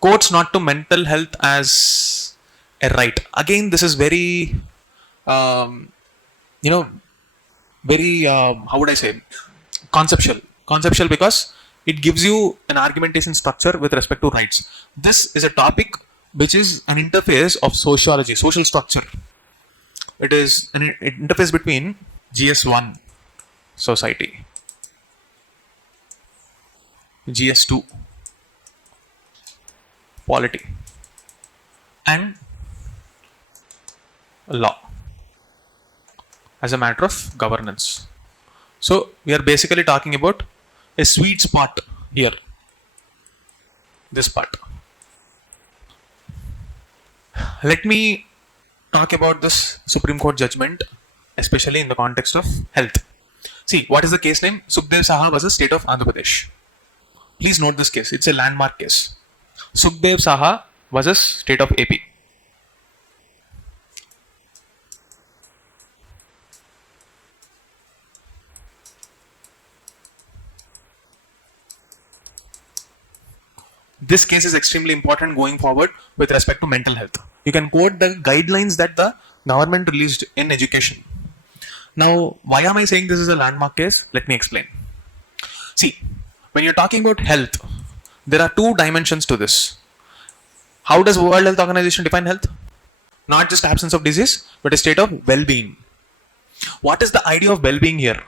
quotes not to mental health as a right. Again, this is very, um, you know, very, how would I say, conceptual. Conceptual because it gives you an argumentation structure with respect to rights. This is a topic which is an interface of sociology, social structure. It is an interface between GS1 society, GS2 polity, and law as a matter of governance. So we are basically talking about a sweet spot here. This part. Let me talk about this Supreme Court judgment, especially in the context of health. See, what is the case name? Sukdeb Saha versus State of Andhra Pradesh. Please note this case. It's a landmark case. Sukdeb Saha versus State of AP. This case is extremely important going forward with respect to mental health. You can quote the guidelines that the government released in education. Now, why am I saying this is a landmark case? Let me explain. See, when you're talking about health, there are two dimensions to this. How does World Health Organization define health? Not just absence of disease, but a state of well-being. What is the idea of well-being here?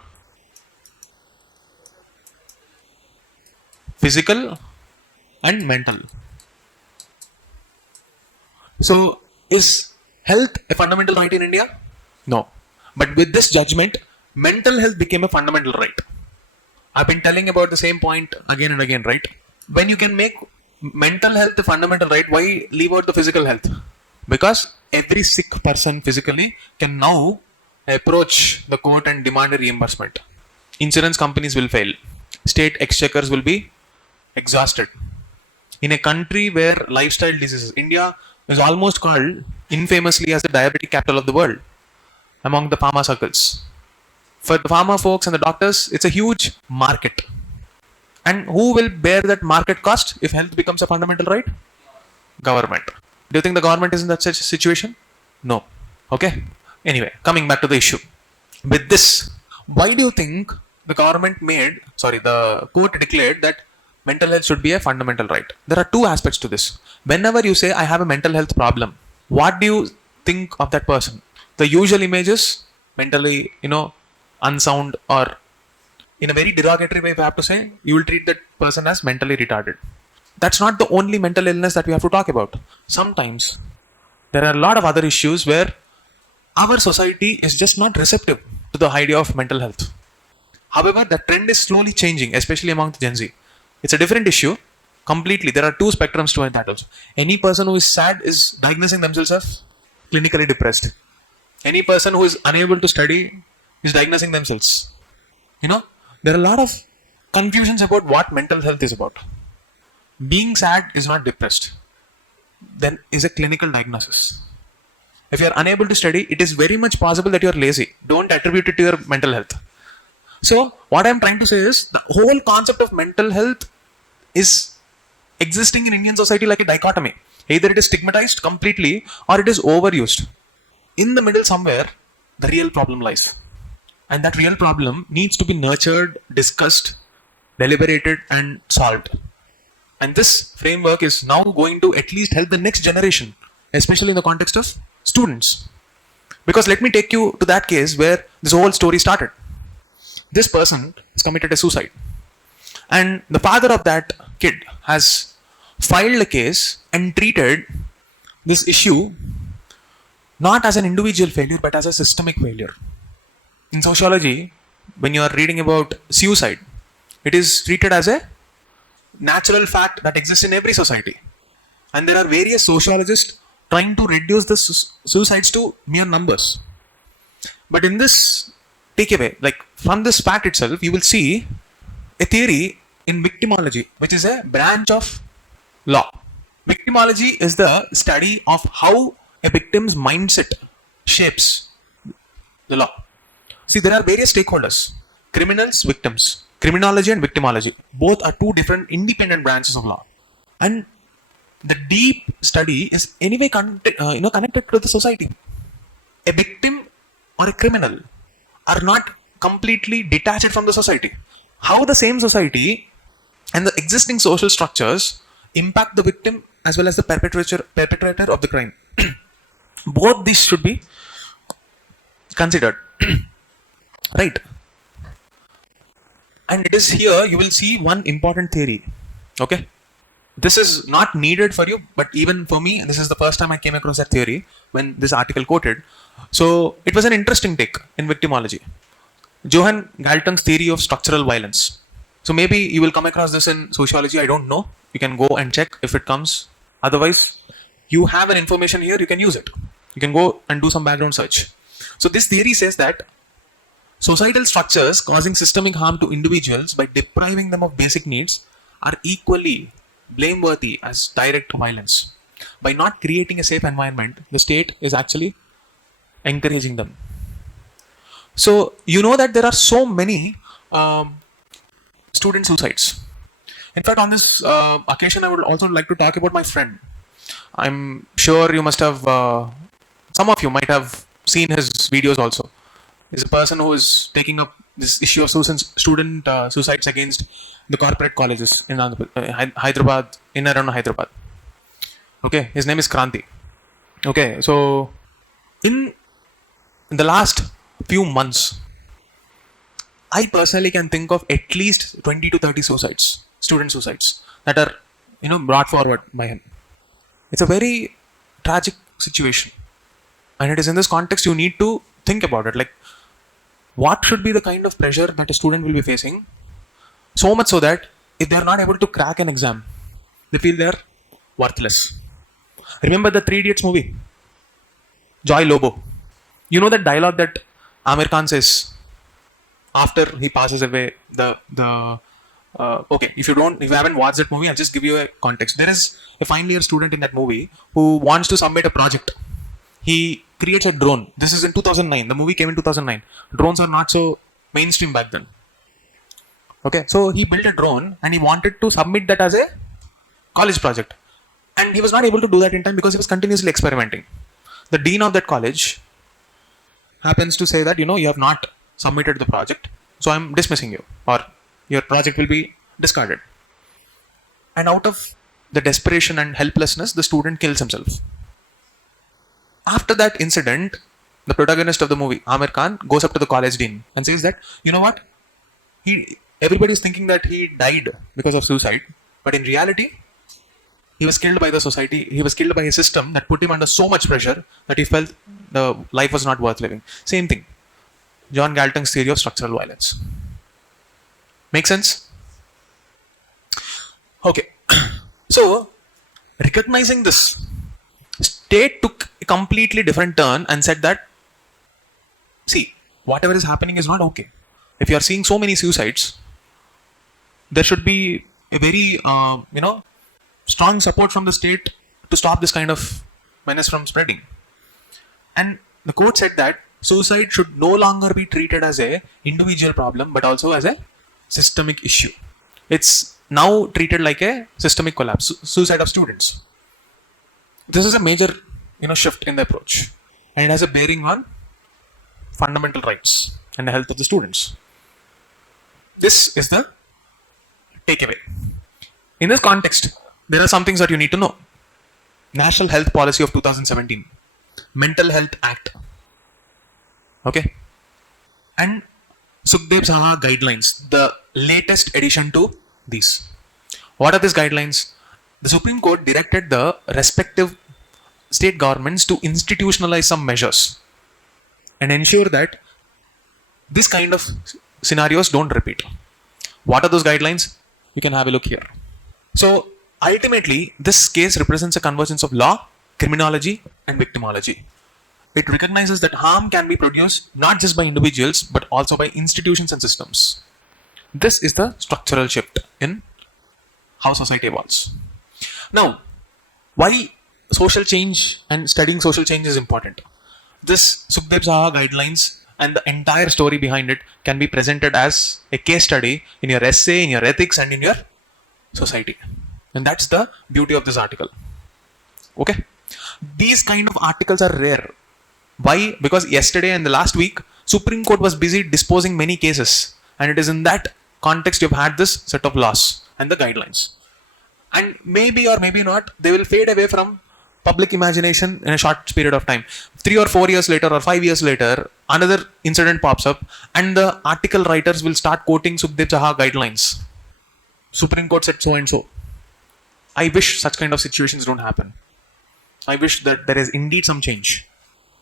Physical and mental. So, is health a fundamental right in India? No. But with this judgment, mental health became a fundamental right. I've been telling about the same point again and again, right? When you can make mental health a fundamental right, why leave out the physical health? Because every sick person physically can now approach the court and demand a reimbursement. Insurance companies will fail. State exchequers will be exhausted. In a country where lifestyle diseases, India is almost called infamously as the diabetic capital of the world among the pharma circles. For the pharma folks and the doctors, it's a huge market. And who will bear that market cost if health becomes a fundamental right? Government. Do you think the government is in that such situation? No. Okay. Anyway, coming back to the issue. With this, why do you think the the court declared that mental health should be a fundamental right? There are two aspects to this. Whenever you say, I have a mental health problem, what do you think of that person? The usual image is mentally, unsound, or in a very derogatory way, if I have to say, you will treat that person as mentally retarded. That's not the only mental illness that we have to talk about. Sometimes there are a lot of other issues where our society is just not receptive to the idea of mental health. However, the trend is slowly changing, especially among the Gen Z. It's a different issue completely. There are two spectrums to that also. Any person who is sad is diagnosing themselves as clinically depressed. Any person who is unable to study is diagnosing themselves. There are a lot of confusions about what mental health is about. Being sad is not depressed. Then is a clinical diagnosis. If you are unable to study, it is very much possible that you are lazy. Don't attribute it to your mental health. So, what I am trying to say is the whole concept of mental health is existing in Indian society like a dichotomy. Either it is stigmatized completely or it is overused. In the middle somewhere, the real problem lies. And that real problem needs to be nurtured, discussed, deliberated, and solved. And this framework is now going to at least help the next generation, especially in the context of students. Because let me take you to that case where this whole story started. This person has committed a suicide. And the father of that kid has filed a case and treated this issue not as an individual failure but as a systemic failure. In sociology, when you are reading about suicide, it is treated as a natural fact that exists in every society. And there are various sociologists trying to reduce the suicides to mere numbers. But in this takeaway, like from this fact itself, you will see a theory in victimology, which is a branch of law. Victimology is the study of how a victim's mindset shapes the law. See, there are various stakeholders: criminals, victims. Criminology and victimology both are two different independent branches of law. And the deep study is anyway connected to the society. A victim or a criminal are not completely detached from the society. How the same society and the existing social structures impact the victim as well as the perpetrator of the crime. Both these should be considered. Right. And it is here you will see one important theory. Okay. This is not needed for you, but even for me, this is the first time I came across that theory when this article quoted. So it was an interesting take in victimology. Johann Galton's theory of structural violence. So maybe you will come across this in sociology. I don't know. You can go and check if it comes. Otherwise, you have an information here. You can use it. You can go and do some background search. So this theory says that societal structures causing systemic harm to individuals by depriving them of basic needs are equally blameworthy as direct violence. By not creating a safe environment, the state is actually encouraging them. So you know that there are so many student suicides. In fact, on this occasion, I would also like to talk about my friend. I'm sure you must have, some of you might have seen his videos also. He's a person who is taking up this issue of student suicides against the corporate colleges in Hyderabad, in and around Hyderabad. Okay, his name is Kranti. Okay, so in the last few months, I personally can think of at least 20 to 30 suicides, student suicides, that are brought forward by him. It's a very tragic situation, and it is in this context you need to think about it. Like, what should be the kind of pressure that a student will be facing? So much so that if they are not able to crack an exam, they feel they are worthless. Remember the Three Idiots movie? Joy Lobo. You know that dialogue that Amir Khan says after he passes away. Okay, if you haven't watched that movie, I'll just give you a context. There is a final year student in that movie who wants to submit a project. He creates a drone. This is in 2009. The movie came in 2009. Drones are not so mainstream back then. Okay, so he built a drone and he wanted to submit that as a college project. And he was not able to do that in time because he was continuously experimenting. The dean of that college happens to say that, you have not submitted the project, so I'm dismissing you, or your project will be discarded. And out of the desperation and helplessness, the student kills himself. After that incident, the protagonist of the movie, Amir Khan, goes up to the college dean and says that, you know what? Everybody is thinking that he died because of suicide, but in reality, he was killed by the society. He was killed by a system that put him under so much pressure that he felt the life was not worth living. Same thing. John Galton's theory of structural violence. Make sense? Okay. So, recognizing this, state took a completely different turn and said that, see, whatever is happening is not okay. If you are seeing so many suicides, there should be a very, strong support from the state to stop this kind of menace from spreading. And the court said that suicide should no longer be treated as a individual problem, but also as a systemic issue. It's now treated like a systemic collapse, suicide of students. This is a major, shift in the approach, and it has a bearing on fundamental rights and the health of the students. This is the takeaway. In this context, there are some things that you need to know. National Health Policy of 2017, Mental Health Act, okay, and Sukdeb Saha guidelines, the latest addition to these. What are these guidelines? The Supreme Court directed the respective state governments to institutionalize some measures and ensure that this kind of scenarios don't repeat. What are those guidelines? You can have a look here. So ultimately, this case represents a convergence of law, criminology, and victimology. It recognizes that harm can be produced not just by individuals but also by institutions and systems. This is the structural shift in how society evolves. Now, why social change and studying social change is important? This Sukdeb Saha guidelines and the entire story behind it can be presented as a case study in your essay, in your ethics, and in your society. And that's the beauty of this article. Okay, these kind of articles are rare. Why? Because yesterday and the last week, Supreme Court was busy disposing many cases, and it is in that context you've had this set of laws and the guidelines. And maybe or maybe not, they will fade away from public imagination in a short period of time. 3 or 4 years later, or 5 years later, another incident pops up, and the article writers will start quoting Sukdeb Saha guidelines. Supreme Court said so and so. I wish such kind of situations don't happen. I wish that there is indeed some change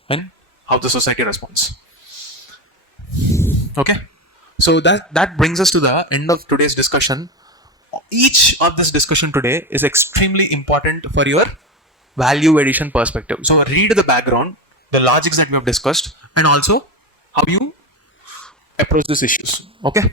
in how the society responds. Okay, so that brings us to the end of today's discussion. Each of this discussion today is extremely important for your value addition perspective. So read the background, the logics that we have discussed, and also how you approach these issues. Okay.